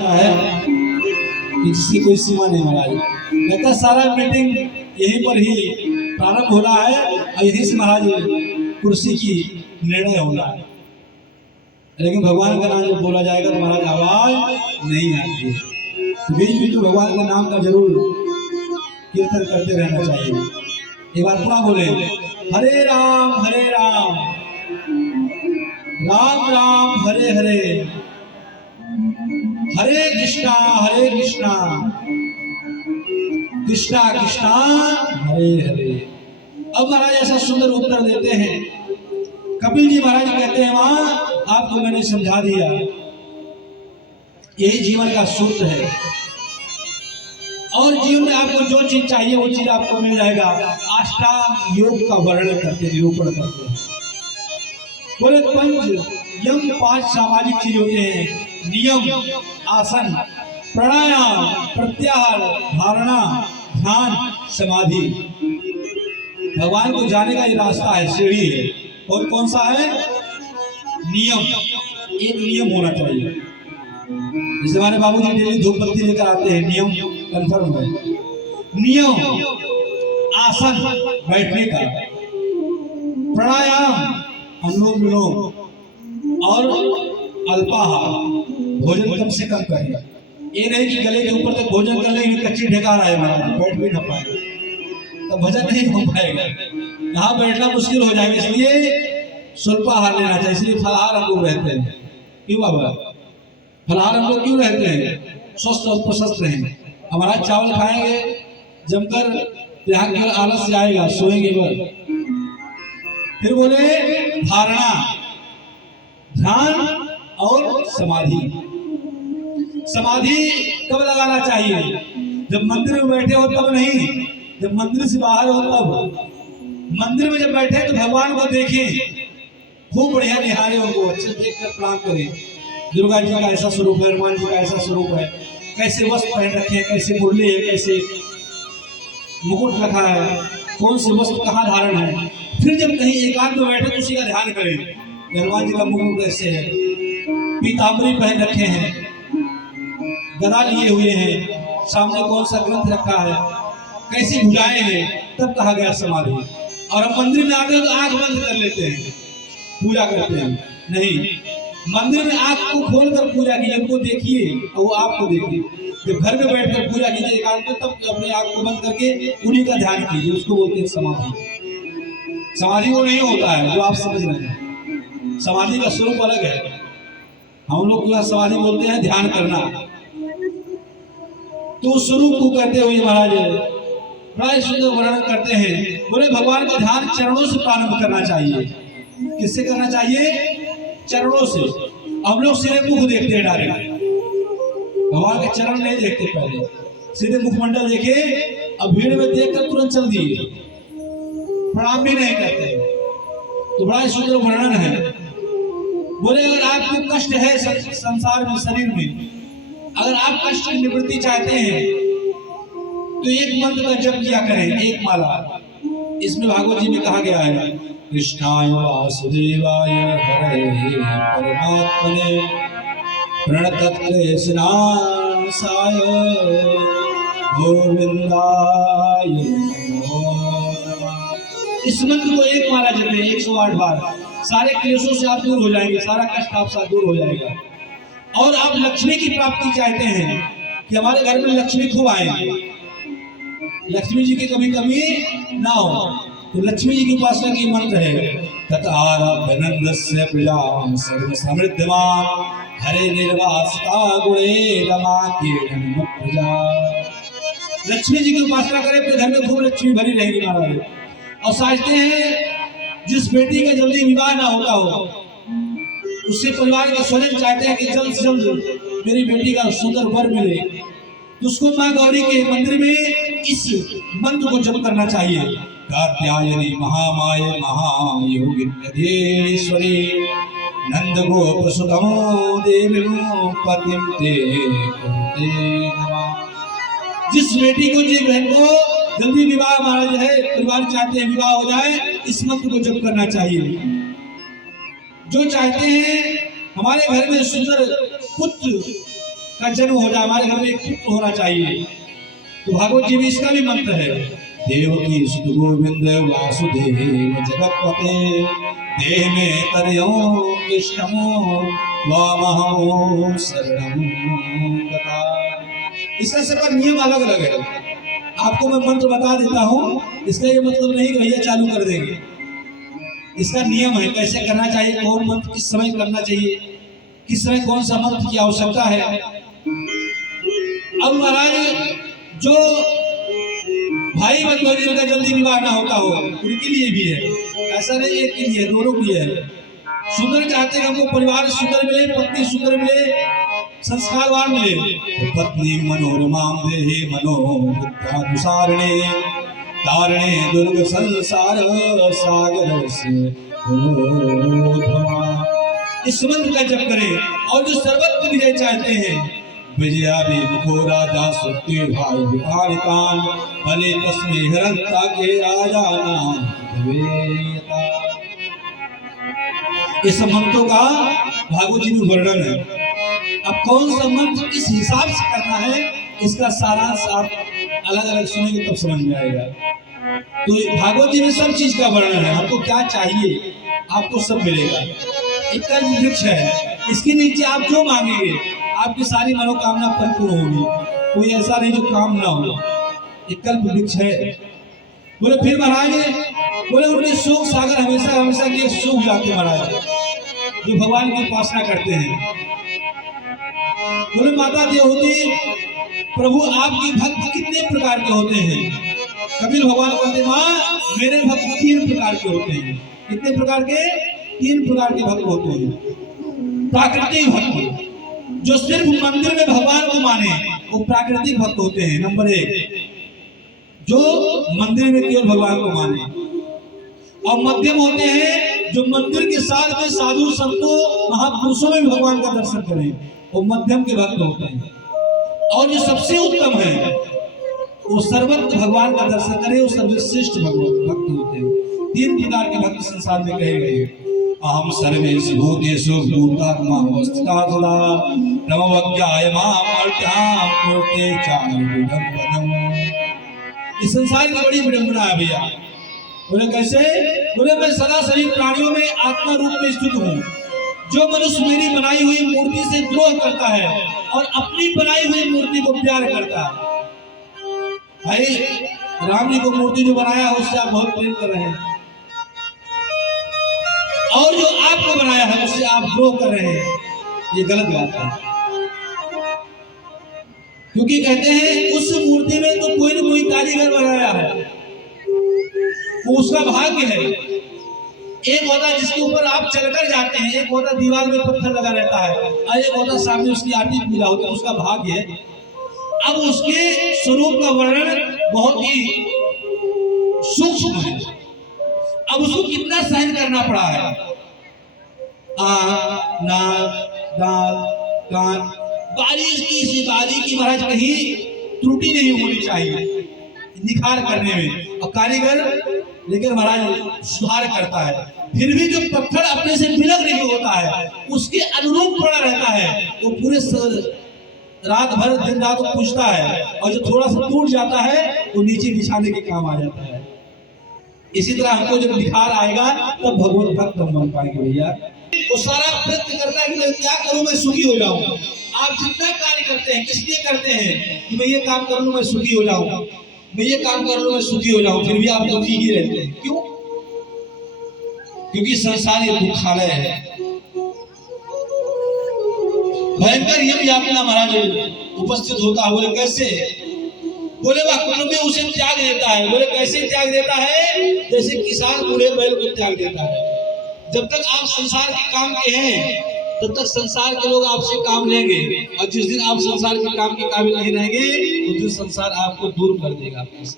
है कि जिसकी कोई सीमा नहीं महाराज। लगता सारा मीटिंग यहीं पर ही प्रारंभ हो रहा है और यहीं से महाराज कुर्सी की निर्णय होना है। लेकिन भगवान का नाम जब बोला जाएगा तो महाराज आवाज नहीं आती है, तो बीच बीच में भगवान के नाम का जरूर कीर्तन करते रहना चाहिए। एक बार पुनः बोले, हरे राम राम राम हरे हरे, हरे कृष्णा कृष्णा कृष्णा हरे हरे। अब महाराज ऐसा सुंदर उत्तर देते हैं। कपिल जी महाराज कहते हैं, वहां आपको मैंने समझा दिया, यही जीवन का सूत्र है और जीवन में आपको जो चीज चाहिए वो चीज आपको मिल जाएगा। अष्टांग योग का वर्णन करते, निरूपण करते हैं। बोले पंच यम, 5 सामाजिक चीज होते हैं, नियम, आसन, प्राणायाम, प्रत्याहार, धारणा, ध्यान, समाधि। भगवान को जाने का ये रास्ता है, सीढ़ी है। और कौन सा है? नियम। एक नियम होना चाहिए। जैसे हमारे बाबूजी डेली धूप बत्ती लेकर आते हैं, नियम कंफर्म है। नियम आसन बैठने का, प्राणायाम अनुलोम विलोम और अल्पाहार, भोजन कम से कम करें। ये नहीं कि गले के ऊपर तक भोजन कर लेंगे, कच्ची ढेकार आए महाराज, बैठ भी ना पाएगा तो भजन नहीं हो पाएगा। यहाँ बैठना मुश्किल हो जाएगा, इसलिए स्वल्पाहार लेना चाहिए। इसलिए फलाहार हम लोग रहते हैं। क्यों बाबा फलाहार हम लोग क्यों रहते हैं? स्वस्थ और प्रशस्त रहें। हमारा चावल खाएंगे जमकर, यहाँ केवल आलस आएगा, सोएंगे बस। फिर बोले धारणा, ध्यान और समाधि। समाधि कब लगाना चाहिए? जब मंदिर में बैठे हो तब नहीं, जब मंदिर से बाहर हो तब। मंदिर में जब बैठे तो भगवान को देखें, खूब बढ़िया निहारे उनको, अच्छे देखकर प्रणाम करें। दुर्गा जी का ऐसा स्वरूप है, हनुमान जी का ऐसा स्वरूप है, कैसे वस्त्र पहन रखे हैं, कैसे मुरली है, कैसे मुकुट रखा है, कौन से वस्त्र कहाँ धारण है। फिर जब कहीं एकांत में बैठे तो उसी का ध्यान करें। हनुमान जी का मुकुट कैसे है, पीताम्बरी पहन रखे हैं, गदा लिए हुए हैं, सामने कौन सा ग्रंथ रखा है, कैसी भुजाएं हैं, तब कहा गया समाधि। और हम मंदिर में आते हैं तो आंख बंद कर लेते हैं, पूजा करते हैं। नहीं, मंदिर में आंख को खोलकर पूजा कीजिए, उनको देखिए और वो आपको देखिए। जब घर में बैठकर पूजा कीजिए एकांत में, तब अपने आंख को बंद करके उन्हीं का ध्यान कीजिए। उसको बोलते हैं समाधि। समाधि वो नहीं होता है जो आप समझ रहे हैं। समाधि का स्वरूप अलग है। हम लोग क्या समाधि बोलते हैं? ध्यान करना। तो उस स्वरूप को कहते हुए महाराज बड़ा सुंदर वर्णन करते हैं। बोले भगवान का ध्यान चरणों से प्रारंभ करना चाहिए। किससे करना चाहिए? चरणों से। हम लोग सीधे मुख देखते हैं, डायरेक्ट भगवान के चरण नहीं देखते, पहले सीधे मुखमंडल देखे, अब भीड़ में देखकर तुरंत चल दिए, प्रणाम भी नहीं करते। तो बड़ा सुंदर वर्णन है। बोले अगर आपको कष्ट है संसार में, शरीर में, अगर आप कष्ट की निवृत्ति चाहते हैं तो एक मंत्र का जप किया करें, एक माला। इसमें भागवत जी में कहा गया है, कृष्णाय वासुदेवाय हरे परमात्मने प्रणतक्लेशनाशाय गोविंदाय नमो नमः। इस मंत्र को एक माला जपें 108 बार, सारे क्लेशों से आप दूर हो जाएंगे, सारा कष्ट आपसे दूर हो जाएगा। और आप लक्ष्मी की प्राप्ति चाहते हैं कि हमारे घर में लक्ष्मी खूब आए, लक्ष्मी जी की कभी कमी ना हो, तो लक्ष्मी जी की उपासना की मंत्र है, ततारभ्यनंदस्य प्रजां सर्व समृद्धमान हरे निर्वासिता गुणे रमा कीर्तन प्रजा। लक्ष्मी जी की उपासना करें तो घर में खूब लक्ष्मी भरी रहेगी महाराज। और समझते हैं जिस बेटी का जल्दी विवाह ना होता हो, उससे परिवार के स्वजन चाहते हैं कि जल्द से जल्द मेरी बेटी का सुंदर वर मिले, तो उसको माँ गौरी के मंदिर में इस मंत्र को जप करना चाहिए। कात्यायनी महामाय महायोगिन्यधीश्वरी नंद गोप सुतमो देवी पतिम ते नमः। जिस बेटी को, जिस बहन को जल्दी विवाह महाराज है, परिवार चाहते हैं विवाह हो जाए, इस मंत्र को जप करना चाहिए। जो चाहते हैं हमारे घर में सुंदर पुत्र का जन्म हो जाए, हमारे घर में एक पुत्र होना चाहिए। तो भागवत जी में इसका भी मंत्र है, देवकी सुत गोविंद वासुदेव जगतपते देह में तरयो कृष्णमो वामहो शरणं गता। इसका सबका नियम अलग अलग है। आपको मैं मंत्र बता देता हूँ, इसका ये मतलब नहीं कि भैया चालू कर देंगे। इसका नियम है कैसे करना चाहिए, कौन मंत्र किस समय करना चाहिए, किस समय कौन सा मंत्र की आवश्यकता है। अब महाराज जो भाई बंधु जिनका जल्दी विवाह ना होता हो उनके लिए भी है, ऐसा नहीं एक के लिए, दोनों के लिए है। सुंदर चाहते हैं हमको परिवार सुंदर मिले, पत्नी सुंदर मिले, संस्कारवान मिले, तो पत्नी मनोरमा देहे मनोबुद्धानुसारिणे तारणे दुर्ग संसार सागर से इस मंत्र का जप करें। और जो सर्वत्र विजय चाहते हैं, विजया भी मुखो राजा सुक्ति भाई विकारिकान भले तस्मे हिरंता के राजा नाम भवेयता। इस मंत्रों का भागवत जी में वर्णन है। अब कौन सा मंत्र किस हिसाब से करना है, इसका सारांश आप अलग अलग सुनेंगे तब समझ में आएगा। तो भागवत जी में सब चीज का वर्णन है, हमको क्या चाहिए आपको सब मिलेगा। एक कल्प वृक्ष है, इसके नीचे आप जो मांगेंगे आपकी सारी मनोकामना परिपूर्ण होगी, कोई ऐसा नहीं जो काम ना हो। एक कल्प वृक्ष है। बोले फिर महाराज, बोले उनके शोक सागर हमेशा हमेशा के सूख जाते महाराज, जो भगवान की उपासना करते हैं। बोले माता देवहूति, प्रभु आपके भक्त कितने प्रकार के होते हैं। कबीर भगवान कहते माँ मेरे भक्त 3 प्रकार के होते हैं। कितने प्रकार के? 3 प्रकार के भक्त होते हैं। प्राकृतिक भक्त जो सिर्फ मंदिर में भगवान को माने वो प्राकृतिक भक्त होते हैं, नंबर 1। जो मंदिर में केवल भगवान को माने। और मध्यम होते हैं जो मंदिर के साथ में साधु संतों महापुरुषों में भगवान का दर्शन करें, वो मध्यम के भक्त होते हैं। और जो सबसे उत्तम है वो सर्वत्र भगवान का दर्शन करे, वो सर्वश्रेष्ठ भक्त होते हैं। 3 प्रकार के भक्त संसार में कहे गए। अहम सर्वेषु भूतेषु भूतात्मा अवस्थितः सदा नमवज्ञायमामर्त्यां कुरुते चारुविडम्बनम्। इस संसार की बड़ी विडंबना है भैया। बोले कैसे? बोले मैं सदा सभी प्राणियों में आत्मा रूप में स्थित हूँ। जो मनुष्य मेरी बनाई हुई मूर्ति से द्रोह करता है और अपनी बनाई हुई मूर्ति को प्यार करता है। भाई राम जी को मूर्ति जो बनाया है उससे आप बहुत प्रेम कर रहे हैं, और जो आपको बनाया है उससे आप द्रोह कर रहे हैं, ये गलत बात है। क्योंकि कहते हैं उस मूर्ति में तो कोई न कोई कारीगर बनाया है, वो उसका भाग्य है। एक होता जिसके ऊपर आप चलकर जाते हैं, एक होता दीवार में पत्थर लगा रहता है, और एक होता सामने उसकी आरती पूजा होती है, उसका भाग्य है। अब उसके स्वरूप का वर्णन बहुत ही सूक्ष्म है। अब उसको कितना सहन करना पड़ा है। कान बारीकी से बारीकी महाराज कहीं त्रुटि नहीं होनी चाहिए निखार करने में, और कारीगर लेकिन महाराज सुधार करता है। फिर भी जो पत्थर अपने से बिलक नहीं होता है उसके अनुरूप पड़ा रहता है, वो पूरे रात भर दिन रात पूछता है, और जो थोड़ा सा टूट जाता है वो नीचे बिछाने के काम आ जाता है। इसी तरह हमको जब निखार आएगा तब भगवत भक्त हम बन पाएंगे भैया। वो सारा प्रयत्न करता है कि मैं क्या करूं मैं सुखी हो जाऊं। आप जितना कार्य करते हैं किस लिए करते हैं कि मैं ये काम कर लूं मैं सुखी हो जाऊं, मैं ये काम कर लूं मैं सुखी हो जाऊं, फिर भी आप दुखी ही रहते हैं। क्यों? क्योंकि संसार ये दुखालय है, भयंकर यम यातना महाराज उपस्थित होता है। बोले कैसे? बोले वह कुंभ में उसे त्याग देता है। बोले कैसे त्याग देता है? जैसे किसान बूढ़े बैल को त्याग देता है। जब तक आप संसार के काम के हैं तब तक संसार के लोग आपसे काम लेंगे, और जिस दिन आप संसार के काम के काबिल नहीं रहेंगे उस दिन संसार आपको दूर कर देगा आपके से।